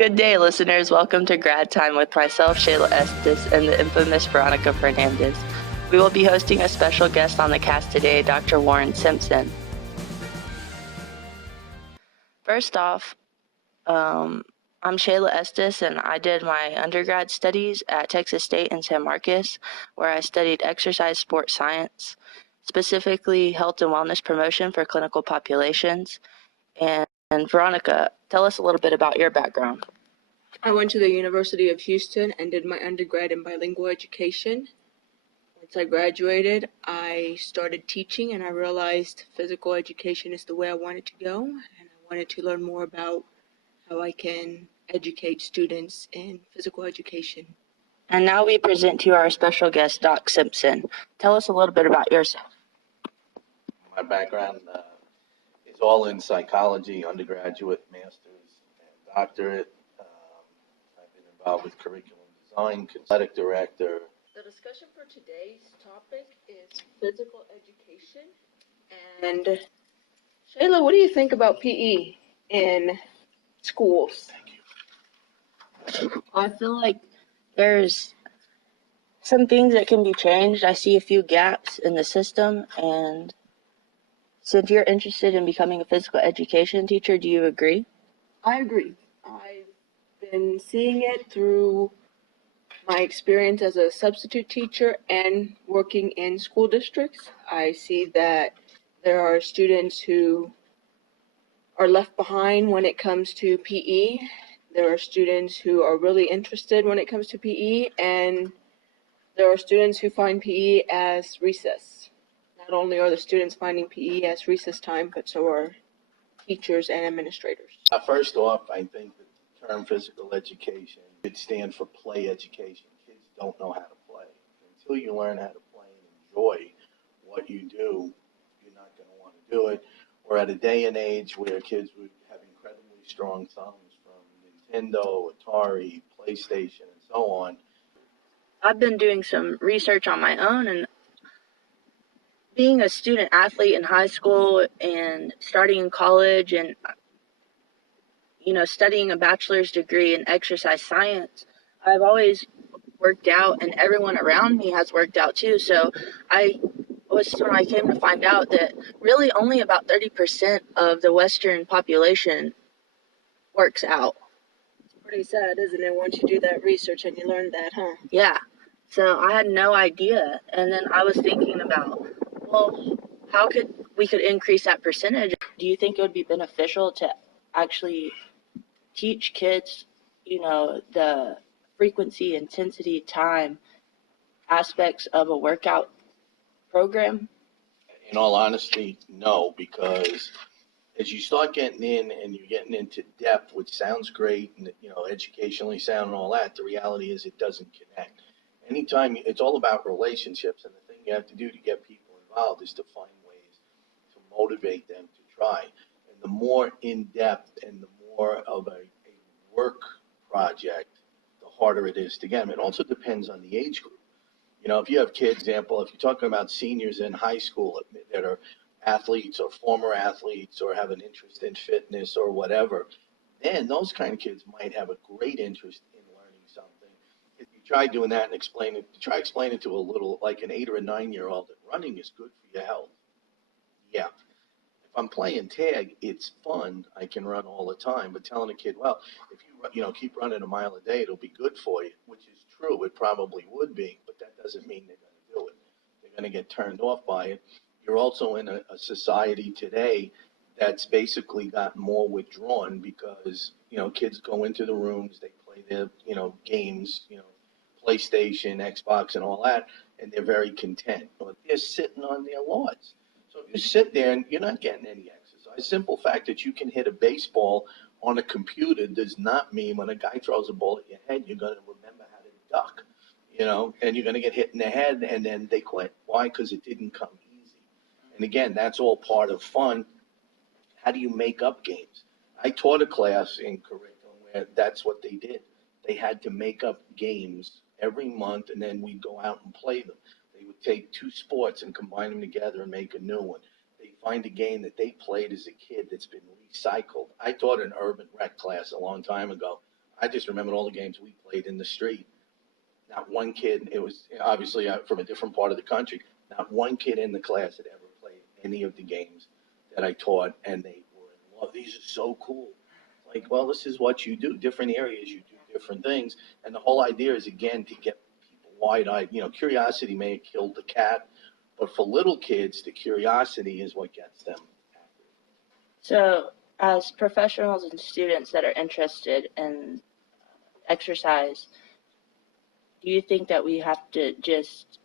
Good day, listeners. Welcome to Grad Time with myself, Shayla Estes, and the infamous Veronica Fernandez. We will be hosting a special guest on the cast today, Dr. Warren Simpson. First off, I'm Shayla Estes, and I did my undergrad studies at Texas State in San Marcos, where I studied exercise sports science, specifically health and wellness promotion for clinical populations. And Veronica, tell us a little bit about your background. I went to the University of Houston and did my undergrad in bilingual education. Once I graduated, I started teaching and I realized physical education is the way I wanted to go, and I wanted to learn more about how I can educate students in physical education. And now we present to you our special guest, Doc Simpson. Tell us a little bit about yourself. My background is all in psychology, undergraduate, master's, and doctorate. I've been involved with curriculum design, athletic director. The discussion for today's topic is physical education. And Shayla, what do you think about PE in schools? I feel like there's some things that can be changed. I see a few gaps in the system, and since you're interested in becoming a physical education teacher, do you agree? I agree. I've been seeing it through my experience as a substitute teacher and working in school districts. I see that there are students who are left behind when it comes to PE. There are students who are really interested when it comes to PE, and there are students who find PE as recess. Not only are the students finding PE as recess time, but so are teachers and administrators. First off, I think that the term physical education should stand for play education. Kids don't know how to play. Until you learn how to play and enjoy what you do, you're not going to want to do it. We're at a day and age where kids would have incredibly strong thumbs from Nintendo, Atari, PlayStation, and so on. I've been doing some research on my own, and being a student athlete in high school and starting in college and studying a bachelor's degree in exercise science, I've always worked out, and everyone around me has worked out too. So when I came to find out that really only about 30% of the Western population works out. It's pretty sad, isn't it, once you do that research and you learn that, huh? Yeah. So I had no idea. And then I was thinking about, well, how could we increase that percentage? Do you think it would be beneficial to actually teach kids, the frequency, intensity, time aspects of a workout program? In all honesty, no, because as you start getting in and you're getting into depth, which sounds great and educationally sound and all that, the reality is it doesn't connect. Anytime it's all about relationships, and the thing you have to do to get people involved is to find ways to motivate them to try. And the more in depth and the more of a work project, the harder it is to get them. It also depends on the age group. If you have kids, example, if you're talking about seniors in high school that are athletes or former athletes or have an interest in fitness or whatever, then those kind of kids might have a great interest in learning something. If you try doing that and explain it to a little, like an 8 or a 9-year-old, that running is good for your health. Yeah. If I'm playing tag, it's fun. I can run all the time. But telling a kid, well, if you keep running a mile a day, it'll be good for you, which is true. It probably would be, but that doesn't mean they're going to do it. They're going to get turned off by it. You're also in a society today that's basically gotten more withdrawn because, kids go into the rooms, they play their, games, PlayStation, Xbox, and all that, and they're very content. But they're sitting on their lawns. So if you sit there and you're not getting any exercise, simple fact that you can hit a baseball on a computer does not mean when a guy throws a ball at your head, you're going to remember how to duck, and you're going to get hit in the head and then they quit. Why? Because it didn't come easy. And again, that's all part of fun. How do you make up games? I taught a class in curriculum where that's what they did. They had to make up games every month and then we'd go out and play them. They would take two sports and combine them together and make a new one. They find a game that they played as a kid that's been recycled. I taught an urban rec class a long time ago. I just remember all the games we played in the street. Not one kid, it was obviously from a different part of the country, not one kid in the class had ever played any of the games that I taught, and they were in love. These are so cool. Like, well, this is what you do. Different areas, you do different things. And the whole idea is, again, to get people wide-eyed. Curiosity may have killed the cat, but for little kids, the curiosity is what gets them active. So, as professionals and students that are interested in exercise, do you think that we have to just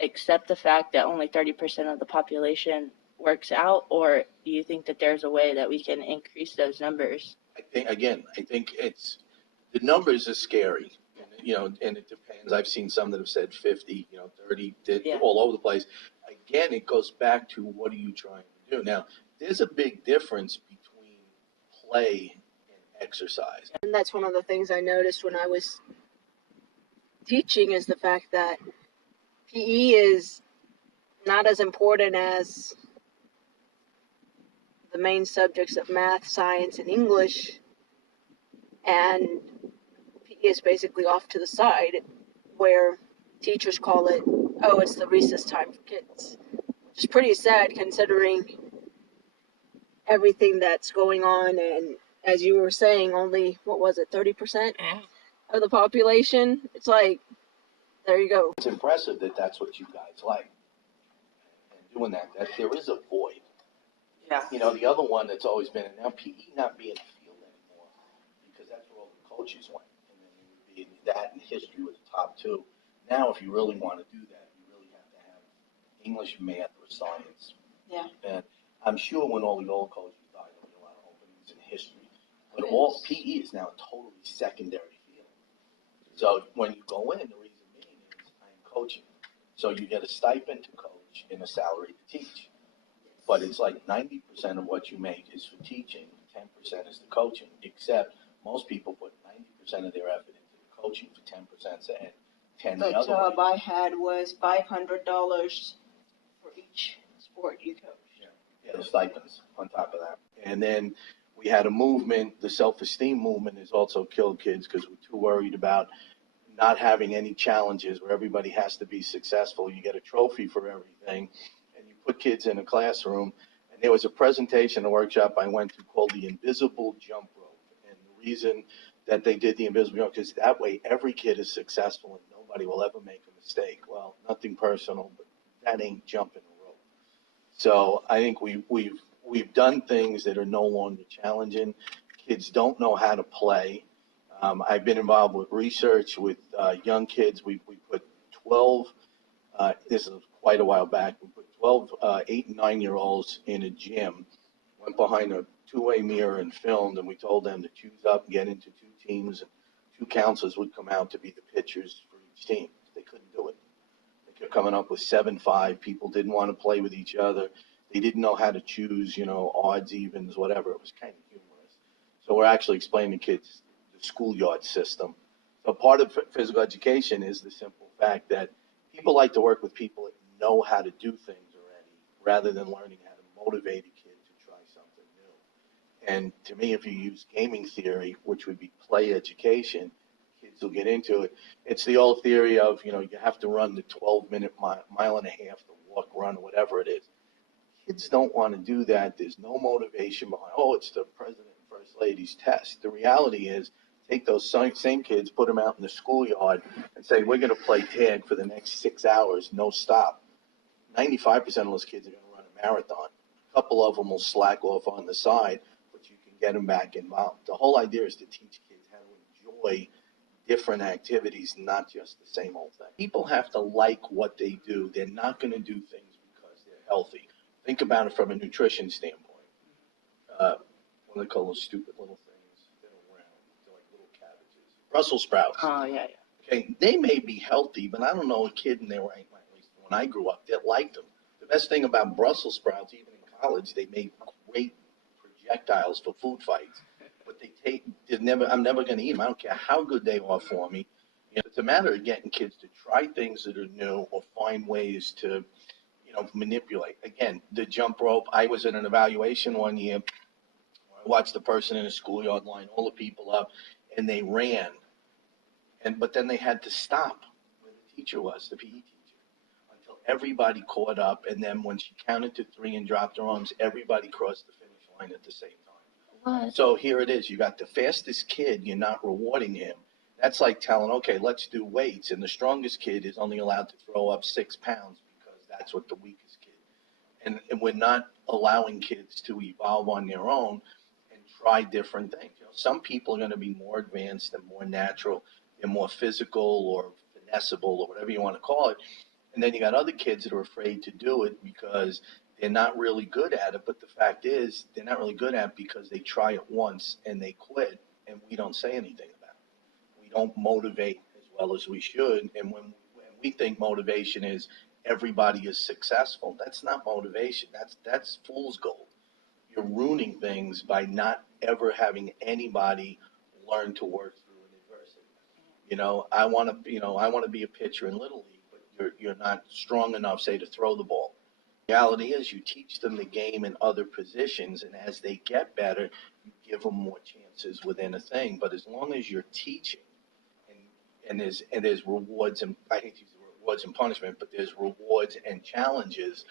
accept the fact that only 30% of the population works out, or do you think that there's a way that we can increase those numbers? I think it's the numbers are scary, and it depends. I've seen some that have said 50, 30, Yeah. all over the place. Again, it goes back to what are you trying to do? Now, there's a big difference between play and exercise. And that's one of the things I noticed when I was teaching is the fact that PE is not as important as the main subjects of math, science, and English, and PE is basically off to the side, where teachers call it, oh, it's the recess time for kids, which is pretty sad considering everything that's going on. And as you were saying, only, what was it, 30% of the population? It's like, there you go. It's impressive that that's what you guys like. And doing that there is a void. Yeah. The other one that's always been, and now PE not being a field anymore, because that's where all the coaches went. And then it would be that and history were the top two. Now, if you really want to do that, you really have to have English, math, or science. Yeah. And I'm sure when all the old coaches died, there will be a lot of openings in history. But all PE is now a totally secondary field. So when you go in, the reason being is I'm coaching. So you get a stipend to coach and a salary to teach. But it's like 90% of what you make is for teaching, 10% is the coaching, except most people put 90% of their effort into the coaching for 10% and 10 the The other job way. I had was $500 for each sport you coach. Yeah, the stipends on top of that. And then we had a movement, the self-esteem movement has also killed kids because we're too worried about not having any challenges where everybody has to be successful. You get a trophy for everything. Put kids in a classroom, and there was a presentation, a workshop I went to called the invisible jump rope. And the reason that they did the invisible jump, because that way every kid is successful and nobody will ever make a mistake. Well, nothing personal, but that ain't jumping a rope. So I think we've done things that are no longer challenging. Kids don't know how to play. I've been involved with research with young kids. We put 12, this is quite a while back, we put 12 8 and 9-year-olds in a gym, went behind a two-way mirror and filmed, and we told them to choose up, get into two teams, and two counselors would come out to be the pitchers for each team. They couldn't do it. They kept coming up with 7-5. People didn't want to play with each other. They didn't know how to choose, odds, evens, whatever. It was kind of humorous. So we're actually explaining to kids the schoolyard system. So part of physical education is the simple fact that people like to work with people that know how to do things already, rather than learning how to motivate a kid to try something new. And to me, if you use gaming theory, which would be play education, kids will get into it. It's the old theory of, you have to run the 12-minute mile and a half, the walk, run, whatever it is. Kids don't want to do that. There's no motivation behind, it's the president and first lady's test. The reality is, take those same kids, put them out in the schoolyard, and say, we're going to play tag for the next 6 hours, no stop. 95% of those kids are going to run a marathon. A couple of them will slack off on the side, but you can get them back involved. The whole idea is to teach kids how to enjoy different activities, not just the same old thing. People have to like what they do. They're not going to do things because they're healthy. Think about it from a nutrition standpoint. What do they call those stupid little things that are round? They're like little cabbages. Brussels sprouts. Oh, yeah. Okay, they may be healthy, but I don't know a kid in their right mind, at least when I grew up, that liked them. The best thing about Brussels sprouts, even in college, they made great projectiles for food fights. But I'm never going to eat them. I don't care how good they are for me. It's a matter of getting kids to try things that are new or find ways to, manipulate. Again, the jump rope. I was in an evaluation one year. I watched the person in the schoolyard line all the people up, and they ran, but then they had to stop where the teacher was, the PE teacher, until everybody caught up, and then when she counted to three and dropped her arms, everybody crossed the finish line at the same time. What? So here it is. You got the fastest kid, you're not rewarding him. That's like telling, okay, let's do weights, and the strongest kid is only allowed to throw up 6 pounds because that's what the weakest kid. And we're not allowing kids to evolve on their own and try different things. Some people are going to be more advanced and more natural, they're more physical or finessable or whatever you want to call it. And then you got other kids that are afraid to do it because they're not really good at it. But the fact is, they're not really good at it because they try it once and they quit, and we don't say anything about it. We don't motivate as well as we should. And when we think motivation is everybody is successful, that's not motivation. That's fool's gold. You're ruining things by not ever having anybody learn to work through an adversity. I want to be a pitcher in Little League, but you're not strong enough, say, to throw the ball. The reality is you teach them the game in other positions, and as they get better, you give them more chances within a thing. But as long as you're teaching, and there's rewards, and I hate to use the word rewards and punishment, but there's rewards and challenges,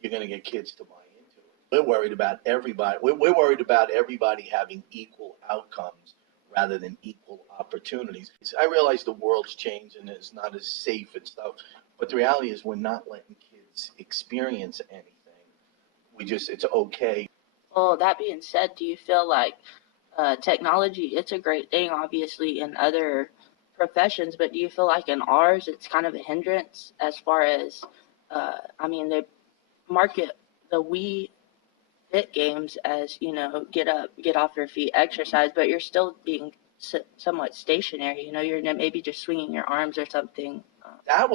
you're going to get kids to buy into it. We're worried about everybody. We're worried about everybody having equal outcomes rather than equal opportunities. I realize the world's changed and it's not as safe and stuff, but the reality is we're not letting kids experience anything. It's okay. Well, that being said, do you feel like technology, it's a great thing, obviously, in other professions, but do you feel like in ours, it's kind of a hindrance as far as, they market the Wii Fit games as, get up, get off your feet, exercise, but you're still being somewhat stationary. You're maybe just swinging your arms or something. I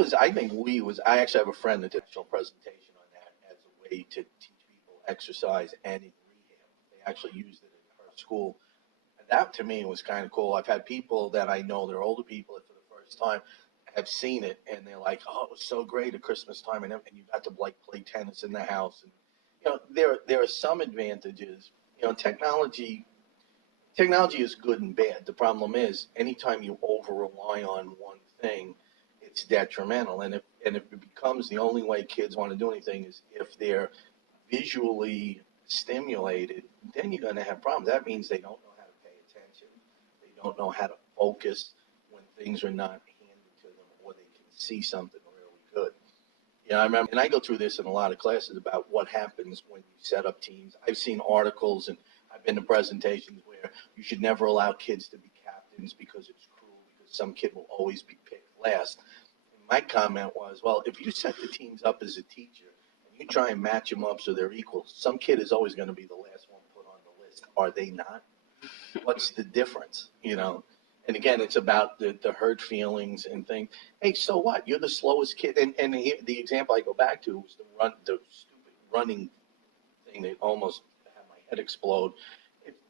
actually have a friend that did a national presentation on that as a way to teach people exercise and in rehab. They actually used it in her school. And that to me was kind of cool. I've had people that I know, they're older people that for the first time have seen it and they're like, oh, it was so great at Christmas time, and you got to like play tennis in the house. And there are some advantages. Technology is good and bad. The problem is anytime you over rely on one thing, it's detrimental. And if it becomes the only way kids want to do anything is if they're visually stimulated, then you're going to have problems. That means they don't know how to pay attention. They don't know how to focus when things are not handed to them, or they can see something really good. I remember, and I go through this in a lot of classes about what happens when you set up teams. I've seen articles and I've been to presentations where you should never allow kids to be captains because it's cruel, because some kid will always be picked last. And my comment was, well, if you set the teams up as a teacher and you try and match them up so they're equal, some kid is always going to be the last one put on the list. Are they not? What's the difference? And again, it's about the hurt feelings and things. Hey, so what? You're the slowest kid. And the example I go back to was the stupid running thing that almost had my head explode.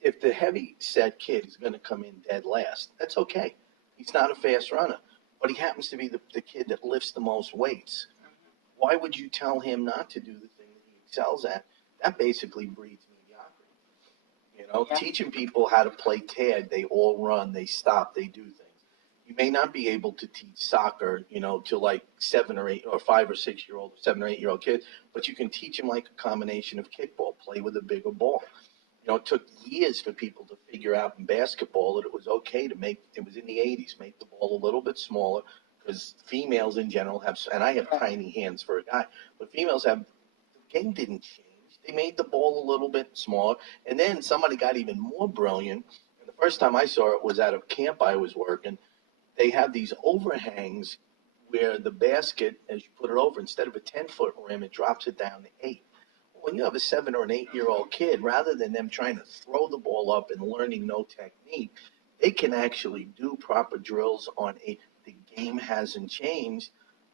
If the heavy set kid is going to come in dead last, that's okay. He's not a fast runner, but he happens to be the kid that lifts the most weights. Why would you tell him not to do the thing that he excels at? That basically breeds mediocrity. Yeah. Teaching people how to play tag, they all run, they stop, they do things. You may not be able to teach soccer, to like 7 or 8 or 5 or 6 year old, 7 or 8 year old kids, but you can teach them like a combination of kickball, play with a bigger ball. It took years for people to figure out in basketball that it was okay to it was in the 80s, make the ball a little bit smaller, because females in general have, and I have tiny hands for a guy, but females have, the game didn't change. They made the ball a little bit smaller, and then somebody got even more brilliant. And the first time I saw it was at a camp I was working. They have these overhangs where the basket, as you put it over, instead of a 10-foot rim, it drops it down to 8. When you have a 7 or an 8-year-old kid, rather than them trying to throw the ball up and learning no technique, they can actually do proper drills on the game hasn't changed.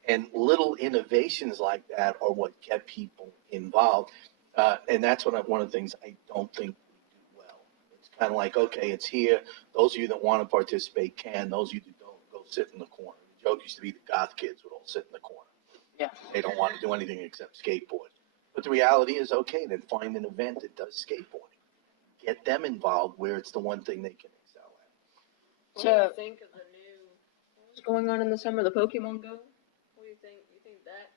And little innovations like that are what get people involved. And that's one of the things I don't think we do well. It's kind of like, okay, it's here. Those of you that want to participate can. Those of you that don't, go sit in the corner. The joke used to be the goth kids would all sit in the corner. Yeah. They don't want to do anything except skateboard. But the reality is, okay, then find an event that does skateboarding. Get them involved where it's the one thing they can excel at. What do you think of the new, what's going on in the summer, the Pokemon Go? What do you think? You think that?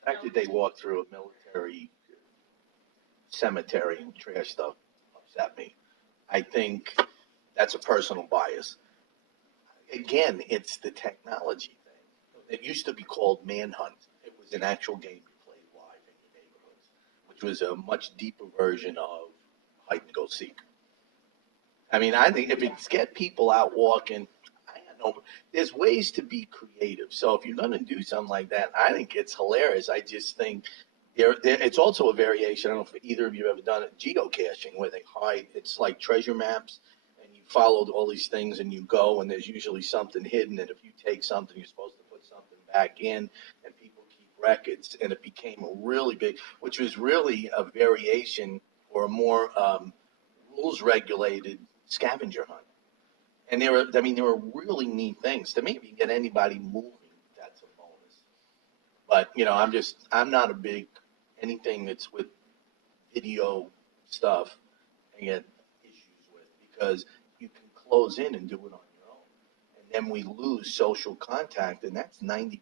The fact that they walked through a military cemetery and trash stuff upset me. I think that's a personal bias. Again, it's the technology thing. It used to be called Manhunt. It was an actual game you played live in your neighborhoods, which was a much deeper version of hide and go seek. I mean, I think if it's get people out walking, I don't know, there's ways to be creative. So if you're going to do something like that, I think it's hilarious. I just think it's also a variation. I don't know if either of you have ever done it, geocaching, where they hide. It's like treasure maps, and you follow all these things, and you go, and there's usually something hidden. And if you take something, you're supposed to put something back in, and people keep records. And it became a really big, which was really a variation or a more rules regulated scavenger hunt. And there were really neat things. To me, if you can get anybody moving, that's a bonus. But, I'm not a big, anything that's with video stuff, I get issues with, because you can close in and do it on your own. And then we lose social contact, and that's 90%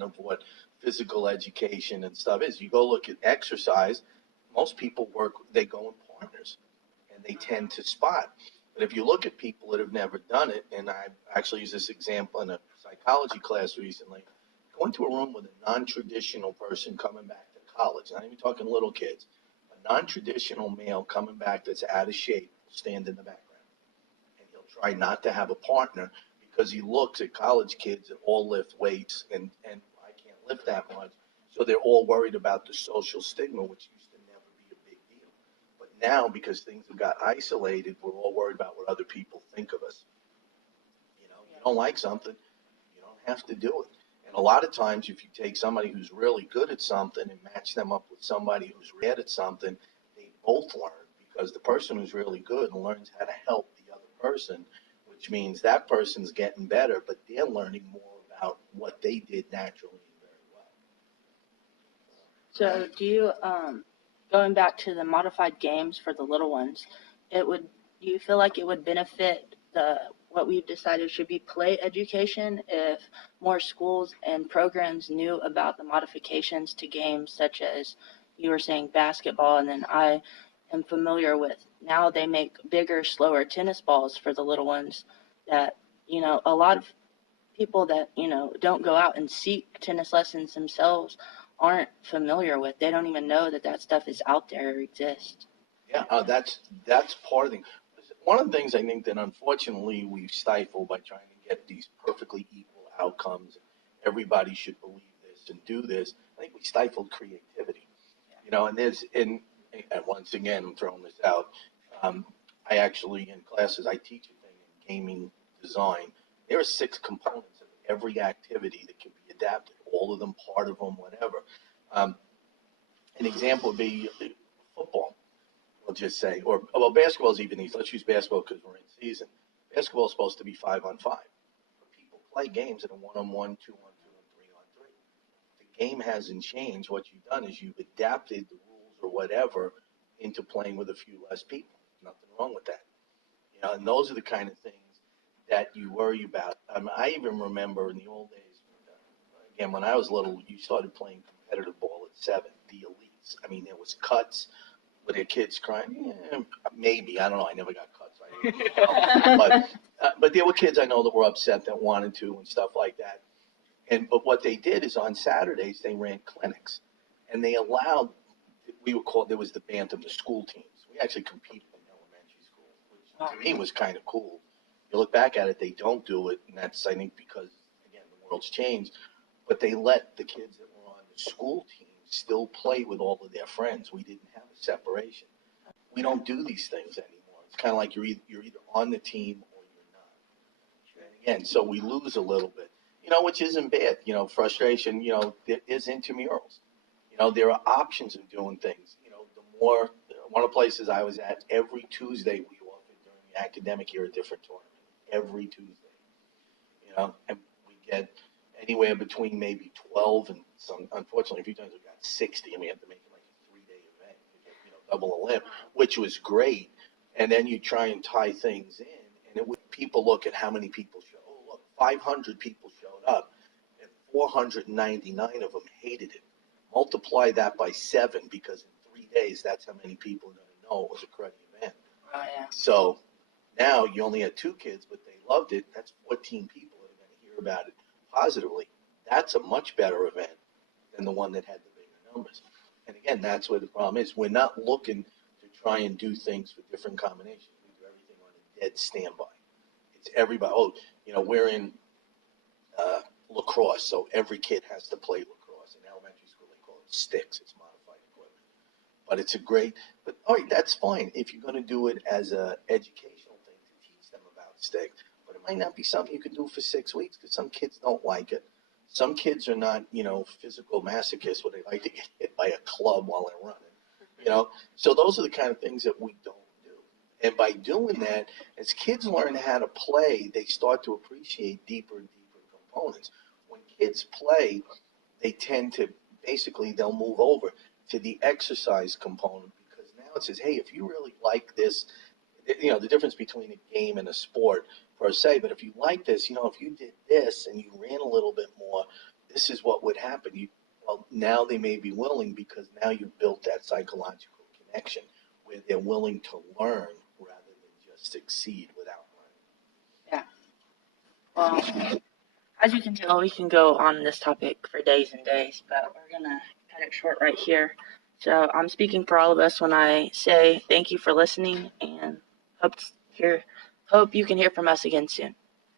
of what physical education and stuff is. You go look at exercise, most people they go in partners, and they tend to spot. But if you look at people that have never done it, and I actually used this example in a psychology class recently, go into a room with a non-traditional person coming back to college, not even talking little kids, a non-traditional male coming back that's out of shape will stand in the background. And he'll try not to have a partner because he looks at college kids that all lift weights, and I can't lift that much. So they're all worried about the social stigma, which used to never be a big deal. But now, because things have got isolated, we're all worried about what other people think of us. You don't like something, you don't have to do it. And a lot of times, if you take somebody who's really good at something and match them up with somebody who's bad at something, they both learn, because the person who's really good learns how to help the other person, which means that person's getting better, but they're learning more about what they did naturally and very well. So do you, going back to the modified games for the little ones, do you feel like it would benefit what we've decided should be play education if more schools and programs knew about the modifications to games such as you were saying basketball, and then I am familiar with now they make bigger, slower tennis balls for the little ones that, a lot of people that, don't go out and seek tennis lessons themselves aren't familiar with. They don't even know that stuff is out there or exists. Yeah, that's part of the thing. One of the things I think that unfortunately we've stifled by trying to get these perfectly equal outcomes, everybody should believe this and do this, I think we stifled creativity. And once again, I'm throwing this out. I actually, in classes, I teach a thing in gaming design. There are 6 components of every activity that can be adapted, all of them, part of them, whatever. An example would be football. We'll just say, well, basketball is even easy. Let's use basketball because we're in season. Basketball is supposed to be 5-on-5. But people play games that are 1-on-1, 2-on-2, and 3-on-3. The game hasn't changed. What you've done is you've adapted the rules or whatever into playing with a few less people. Nothing wrong with that. And those are the kind of things that you worry about. I even remember in the old days, again, when I was little, you started playing competitive ball at 7, the elites. I mean, there was cuts. Were there kids crying? Yeah, maybe. I don't know. I never got cuts. I didn't know. But there were kids I know that were upset that wanted to and stuff like that. But what they did is on Saturdays they ran clinics, and they allowed. There was the bantam, the school teams. We actually competed in elementary school, which to me was kind of cool. You look back at it, they don't do it, and that's, I think, because again the world's changed. But they let the kids that were on the school team still play with all of their friends. We didn't have a separation. We don't do these things anymore. It's kind of like you're either on the team or you're not. And again, so we lose a little bit, which isn't bad. Frustration, there is intramurals. There are options of doing things. One of the places I was at, every Tuesday we offered during the academic year a different tournament. Every Tuesday. And we get anywhere between maybe 12 and some, unfortunately, a few times we got 60, and we had to make it like a 3-day event, double a limb, which was great. And then you try and tie things in, And people look at how many people show. Oh, look, 500 people showed up, and 499 of them hated it. Multiply that by 7, because in 3 days, that's how many people are going to know it was a cruddy event. Oh, yeah. So now you only had 2 kids, but they loved it. That's 14 people that are going to hear about it positively. That's a much better event than the one that had the bigger numbers. And again, that's where the problem is. We're not looking to try and do things for different combinations. We do everything on a dead standby. It's everybody. Oh, we're in lacrosse, so every kid has to play lacrosse. In elementary school, they call it sticks. It's modified equipment. But it's all right, that's fine if you're going to do it as an educational thing to teach them about sticks. But it might not be something you can do for 6 weeks, because some kids don't like it. Some kids are not, physical masochists where they like to get hit by a club while they're running, So those are the kind of things that we don't do. And by doing that, as kids learn how to play, they start to appreciate deeper and deeper components. When kids play, they tend to, they'll move over to the exercise component, because now it says, hey, if you really like this, the difference between a game and a sport per se, but if you like this, if you did this and you ran a little bit more, this is what would happen. Now they may be willing, because now you've built that psychological connection where they're willing to learn rather than just succeed without learning. Yeah. Well, as you can tell, we can go on this topic for days and days, but we're going to cut it short right here. So I'm speaking for all of us when I say thank you for listening, and hope you can hear from us again soon.